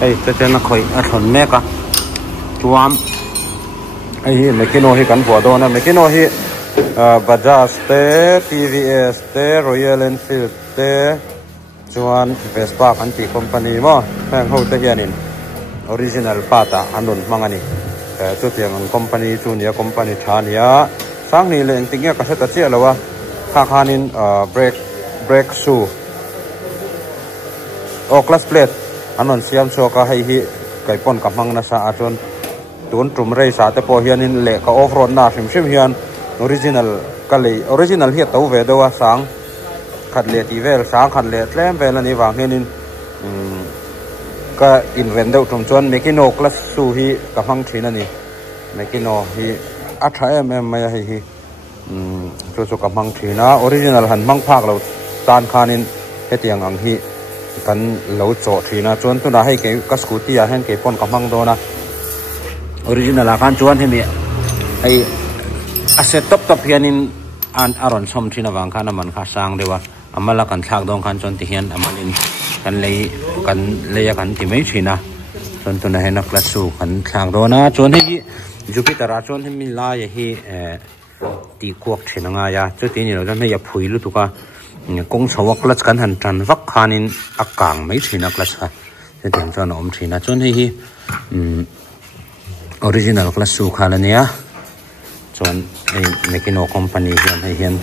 ai cho nó khỏi thuần mẹ cả chuam ai mấy cái nồi cắn vỏ đó nè mấy cái nồi Bajaj te TVS te Royal Enfield te chuan Vespa kan ti company mo hang ho te hianin original pata anun mangani chu tiang company chu nia company thania sang ni le engtinge ka seta che lawa kha khanin brake shoe o class plate anon siam cho ka hei hi kai pon ka mang na sa achon tun trum rei sa te po hianin le ka off road na sim hian original kali original hi to ve do wa sang khat le ti vel sang khat le tlem vel ani wang henin ka invent do trum chon mekino class su hi ka hang thina ni mekino hi a tha mai hi chu ka hang thina original han mang phak lo tan khanin hetiang ang hi kan lo cho thina chon tu na hei ke ka scooty a hen ke pon ka hang do na original a kan chuan hemi ai aset top hianin an aron som thina wang khana man kha sang dewa amala kan thak dong khan chon ti hian amalin kan leya kan ti mai thina chon tu na hena class su kan thak do na chon hi Jupiter a chon hemi la ye hi ti kuak thina nga ya chu ti ni lo jam ya phui lu tu ka kong chawa clutch kan han tran vak khanin akang mai thina clutch ha te tem chon om thina chon hi original class su khalania chon ei Mekino company hian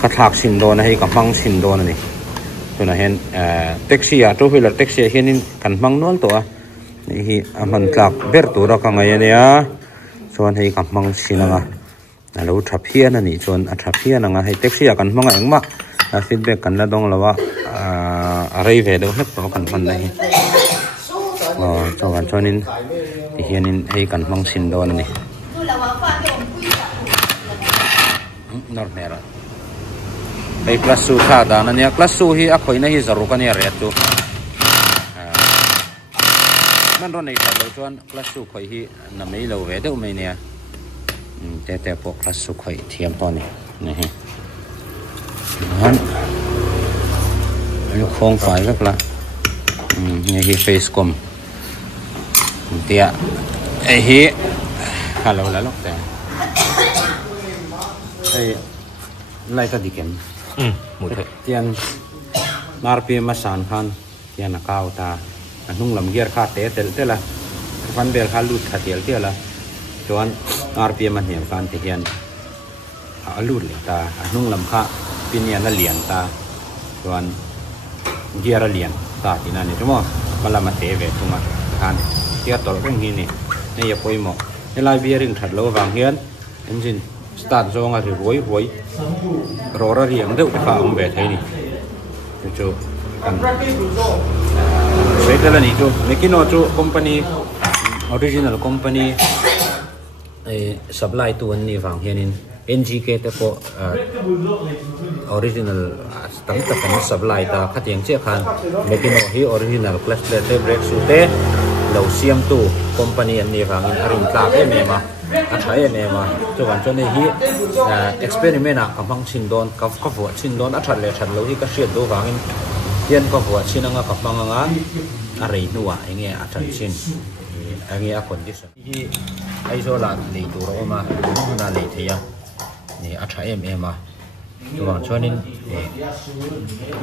ka thak sin do na hei ka mang sin do na ni tuna hen taxi a two wheeler taxi hianin kan mang nol to a ni hi aman tlak ber tu ra ka ngai ania chon hei ka mang sinanga alo thaphian ani chon a thaphian anga hei taxi a kan manga engma feedback kan la dong lawa arei ve do hep to kan man nei cho kan chonin ti hianin hei kan mang sin do na ni nor mera ai class su tha da na nia class su hi a khoina hi zaru ka nia re tu man ron nei lo chuan class su khoi hi na mei lo ve deuh mai nia te po class su khoi thiam to ni hi han lu khong fai vek la ni hi face com tia ai hi hello la lok te ai lai ka dikem một tiền RPM masan khan tiền là cao ta nung làm gear khá té là van bel khá lút khá tiel tiel là chuan RPM man hiểm khan thì hiện lút ta nung làm khá pinian là liền ta chuan gear là liền ta thì này đúng không mà làm té về đúng không khan tiệt tổ cái gì này này giờ coi mò cái lai bearing thật lâu vàng hiền engine start zo nga roi rora riang deuh ka om ve thei ni chu kan seitala ni chu Mekino chu company original company supply tu an ni wang hianin NGK te po original tang ta kan supply ta khatiang che khan Mekino hi original class plate brake shoe te lo siam tu company an ni wang in arin tla ke me ma a thai em mà cho bạn cho nên hi experiment à cầm băng xin đón cầm vợ xin đón a thật lệ thật lâu hi các chuyện đồ vàng tiền cầm vợ xin ang cầm băng ang a rei nuwa anh nghe a thật xin anh nghe a condition hi ai cho là lấy đồ rồi mà không là lấy thế à này a thai em mà cho bạn cho nên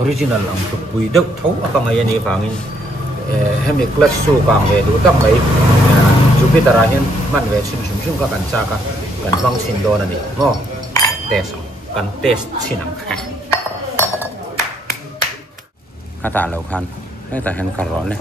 original ang chụp bùi đốc thấu a bằng ngày này vàng hem được clutch su càng về đủ tắc mấy Jupiter hian man ve chim ka kan cha ka kan bang sin do na ni ngo test chinam ha ta lo khan ai ta hen ka ro ne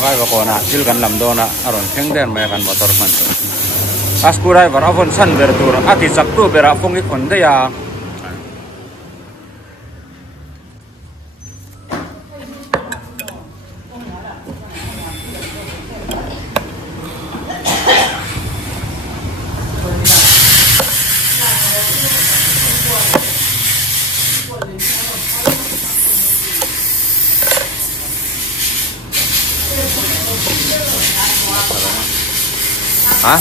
vai vào con à, chỉ cần làm đồ na, aron phèn đen mà cần motor man. Asku rai vào avon san bertur, ati saktu bera phong ik on đây à. hả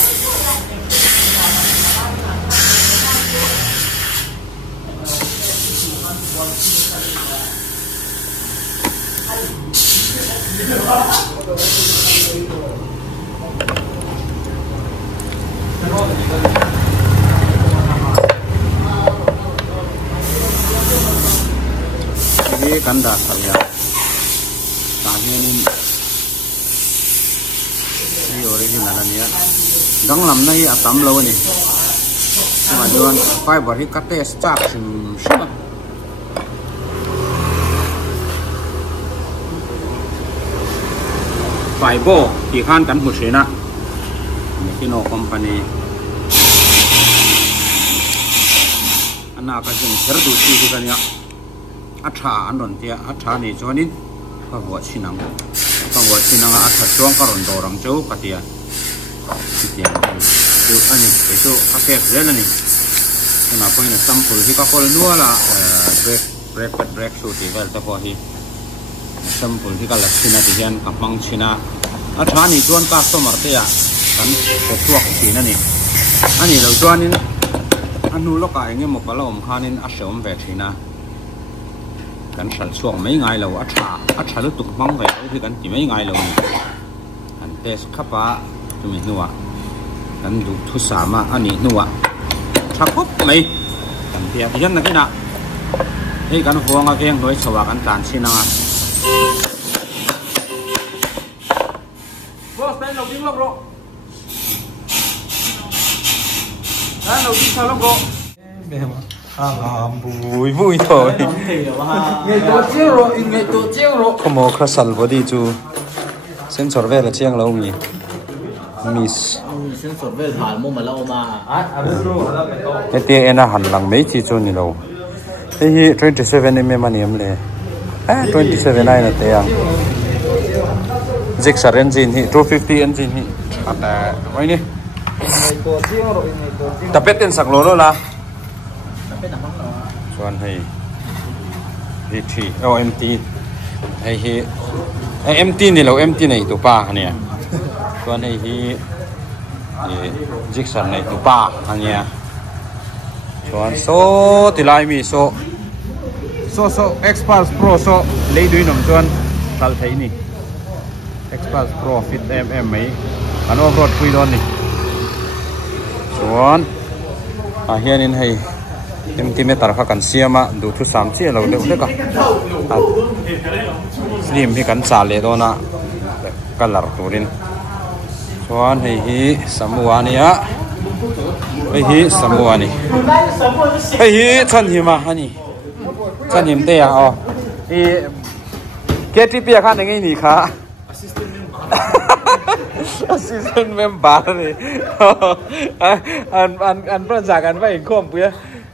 ini kan dasar ya tanya ini original ya dang lam này atam lâu này mà doan fiber hi cắt start sim fiber thì khan cắn một xí na cái nó company anh nào cái chuyện serdu thì cái này acha anh đồn thì acha này cho nên cái vợ xin năng acha chuang cái rồn đồ răng châu cái tiền cái anh ấy cái cái cái này cái nào coi là sample thì các con nuôi là break shoot thì cái tập hoa thì sample thì cái là xin là thì hiện các mang xin à acha này chuan customer thì à kan cái chuộc thì này anh ấy đầu chuan nên anh nuôi lúc cái nghe một cái là ông khan nên ăn sớm về thì naกันสั่นช่วงไม่ง่ายเราอัชาลุตุกมังไปคือกันที่ไม่ง่ายเราอันเตสขับปะจุ่มนัวกันดูทุสามาอันนี้นัวชักปุ๊บไม่กันเทียบยันนักนี่นะให้กันฟังกันเพียงโดยสว่างกันการสินะบอสเป็นเราดิ้งลบโรเราดิ้งชาลบโรvui vui thôi ngày tổ chiêu rồi không có khá sẵn vào đi chú sensor về là chiang lâu nhỉ miss sensor về thả mua mà lâu mà cái tiếng em là hẳn lằng mấy chỉ cho như lâu cái 27 em mà niệm lệ 27 này là tiền Gixxer engine hi 250 engine hi ada mấy nè tập tên sạc lô đó là chuan hay VT MT hay MT này là MT này tụ ba nè chuan hay Gixxer này tụ ba nè chuan số thì lại mi số Xpulse Pro số lấy đuôi nằm chuan tal thấy nè Xpulse Pro fit mấy anh offroad pui đón nè chuan hiện in hay MT meter kha kan siama du thu sam chi lo le ka slim hi kan cha le dona color turin chuan hi samuania hi samuani hi chan hi ma hani chan him te ya o i KTP kha ngai ni kha assistant member ni an pran sa kan vai khom pia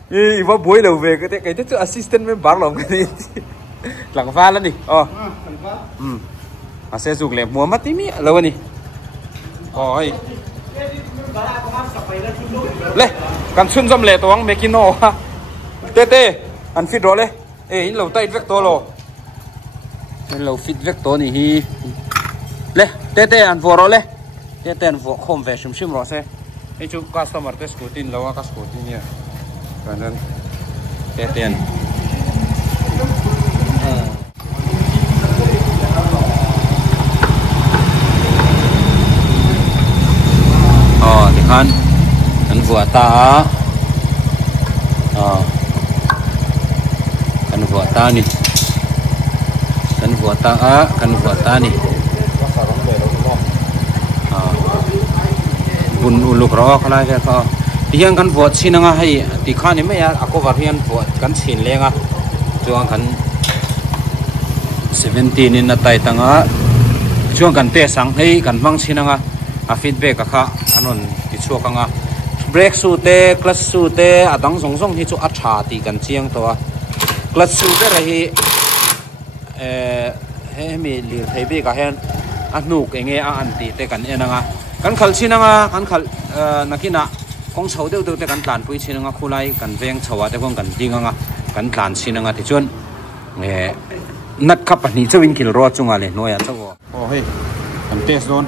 i va buổi đầu về cái chỗ assistant member lòng cái gì lằng pha lên đi sẽ dùng lẹp mua mất tí mi lâu đi ôi lê cần xuân dâm lệ toang mấy kino ha tê ăn fit rồi lê ê lâu tay vector lo lâu fit vector này hi lê tê ăn vô rồi lê tê ăn vô không về xим rồi xe cái chú customer test scooty lâu cái scooty nha và nên tiền thì kan vừa ta kan vừa ta ni bun uluk ro khala ke kha tiang kan vot sinanga hai ti khani me ya akovar hian vot kan sin lenga chuang kan 17 in na tai tanga chuang kan te sang hei kan mang sinanga a feedback kha anon ti chuakanga brake su te clutch su te adang song hi chu a tha ti kan chiang to a clutch su te rahi he mi li thei be ka hen a nuk enge a an ti te kan enanga kan khal sinanga kan khal nakina kong chho deuh deuh te kan tlan pui chin anga khulai kan veng chhowa te kong kan ding anga kan tlan chin anga ti chuan nat khap ni chawin kil ro chunga le noya chawo o hei kan test don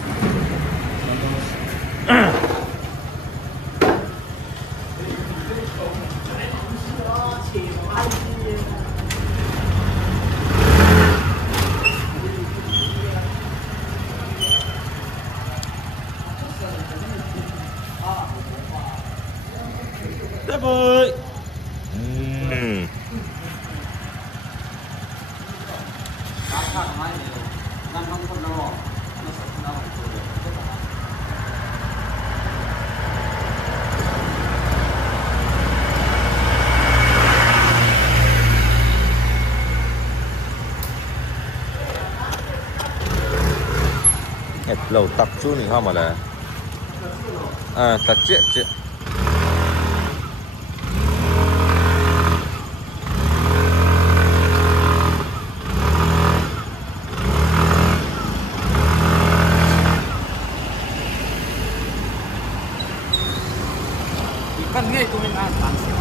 ơi. Hẹp lầu tập chú này không mà là tập chuyện chuyện kan ngai tu min an tan si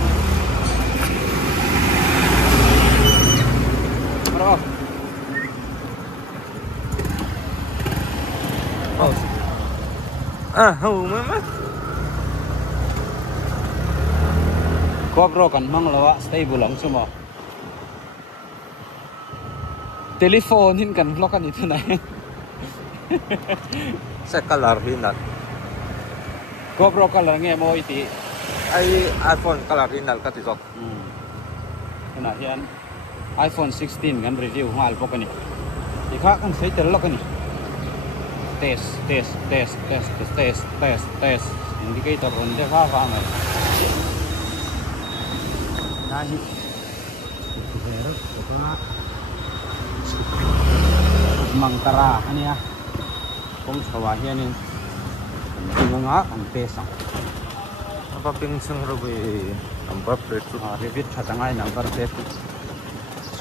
bro hầu mà GoPro kan mang lawa stable ang sumo telephone hin kan lock ani tunai sẽ color hình nát GoPro color nge mo iti ai iPhone color hình nát cái gì rồi kana hian iPhone 16 kan review ngal pokani ikha kan sei tel lock ani test indicator on de fa ngai nahi zero ko mangkara ania kong sawa hianin nga ang pesa apa pingseng robe number plate repeat thatangai number plate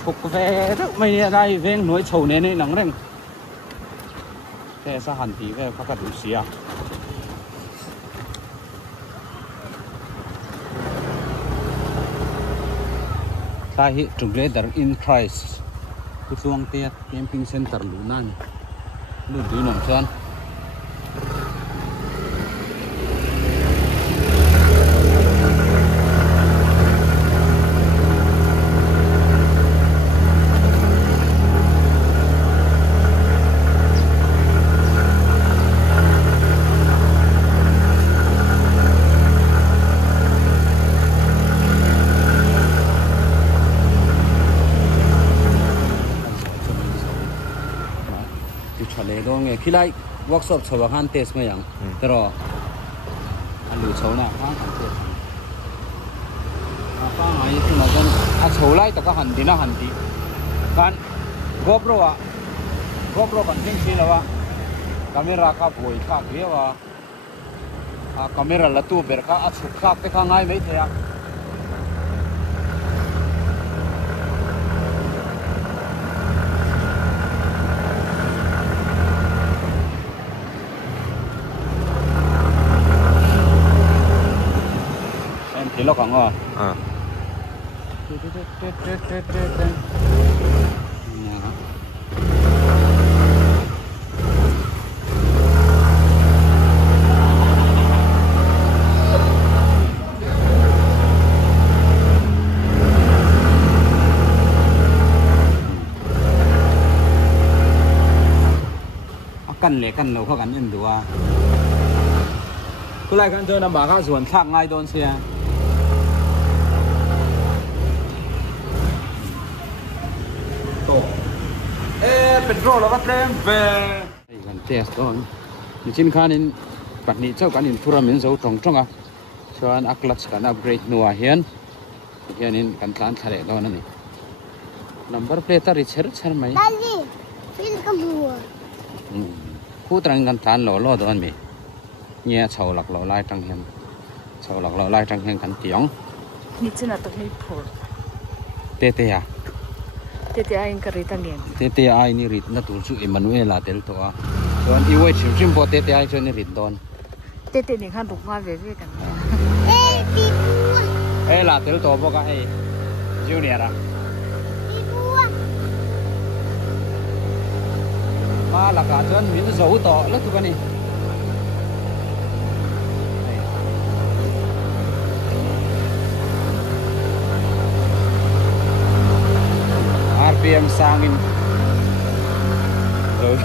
suk ve dak mai ne dai veng noi chho ne nei nang reng te sa han ti ve ka ka du sia ta hi together in Christ ku chuang te camping center lu nan lu du nom chuan nghe khi lại workshop chầu han test mấy yang, pero anh lưu chầu na han test, apa ngai itu macam chầu lại tak han di, kan GoPro kan tinggi lah kamera ka boy ka dia kamera latu berka asuk ka te ka ngai mai thea lo kang o akan le kan lo kha kan in dua kulai kan jo na ba kha suan thak ngai don sia petrol lo katlem ve ai kan test don ni chin khanin patni chau kan in thura min zo tong tonga chuan aklats kan upgrade nuwa hianin kan tlan thale don ani number plate ri cher mai dali fil kamu khu trang kan tlan lo don mi nya chau lak lo lai tang hian kan tiong ni china to ni phur te ya te ai ka ri tangem te ai ni rit na tur chu Emmanuela tel to a chuan i wei chim bo te ai chu ni rit don te ni khan ruk nga ve ve kan là tiểu tổ bốc cái junior à mà là cả chân mình giấu to lắm tụi này RPM sangin rồi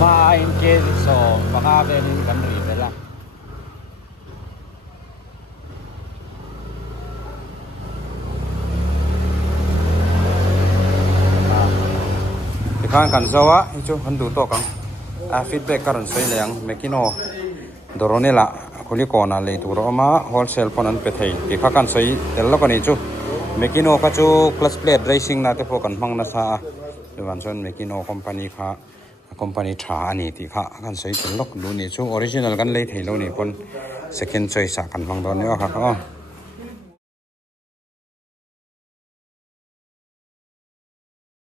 mà anh kia so baka bên gần rồi vậy là thì khang kan zawa chu han du to kang feedback karon sei leng mekino dorone la kholi kona le tu ro ma wholesale ponan pe thei ti kha kan sei tel lo kani chu mekino ka chu clutch plate racing na te pho kan mang na sa dewan chon mekino company kha company tha ani ti kha kan sei tel lok lu ni chu original kan le thei lo ni pon second choice kan mang don ne kha